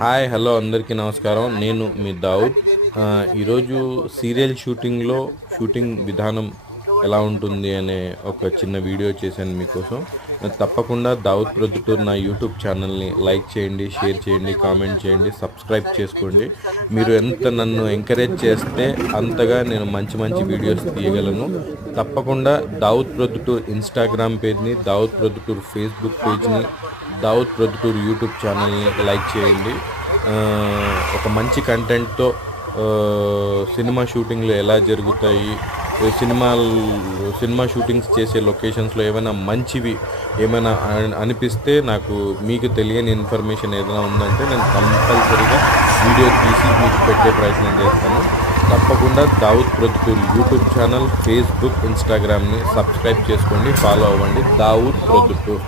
Hi hello అందరికీ నమస్కారం. నేను మీ దావుద్. ఈరోజు సీరియల్ షూటింగ్ విధానం ఎలా ఉంటుంది అనే ఒక చిన్న వీడియో చేశాను మీకోసం. తప్పకుండా దావుద్ ప్రొద్దుటూరు నా యూట్యూబ్ ఛానల్ని లైక్ చేయండి, షేర్ చేయండి, కామెంట్ చేయండి, సబ్స్క్రైబ్ చేసుకోండి. మీరు ఎంత నన్ను ఎంకరేజ్ చేస్తే అంతగా నేను మంచి మంచి వీడియోస్ తీయగలను. తప్పకుండా దావుద్ ప్రొద్దుటూరు ఇన్స్టాగ్రామ్ పేజ్ని, దావుద్ ప్రొద్దుటూరు ఫేస్బుక్ పేజ్ని, దావుద్ ప్రొద్దుటూరు యూట్యూబ్ ఛానల్ని లైక్ చేయండి. ఒక మంచి కంటెంట్తో సినిమా షూటింగ్లు ఎలా జరుగుతాయి, సినిమా షూటింగ్స్ చేసే లొకేషన్స్లో ఏమైనా మంచివి ఏమైనా అనిపిస్తే, నాకు మీకు తెలియని ఇన్ఫర్మేషన్ ఏదైనా ఉందంటే నేను కంపల్సరీగా వీడియో తీసి మీకు పెట్టే ప్రయత్నం చేస్తాను. తప్పకుండా Dawood Proddatur YouTube channel, Facebook, ఇన్స్టాగ్రామ్ని సబ్స్క్రైబ్ చేసుకోండి, ఫాలో అవ్వండి. దావుద్ ప్రొద్దుటూరు.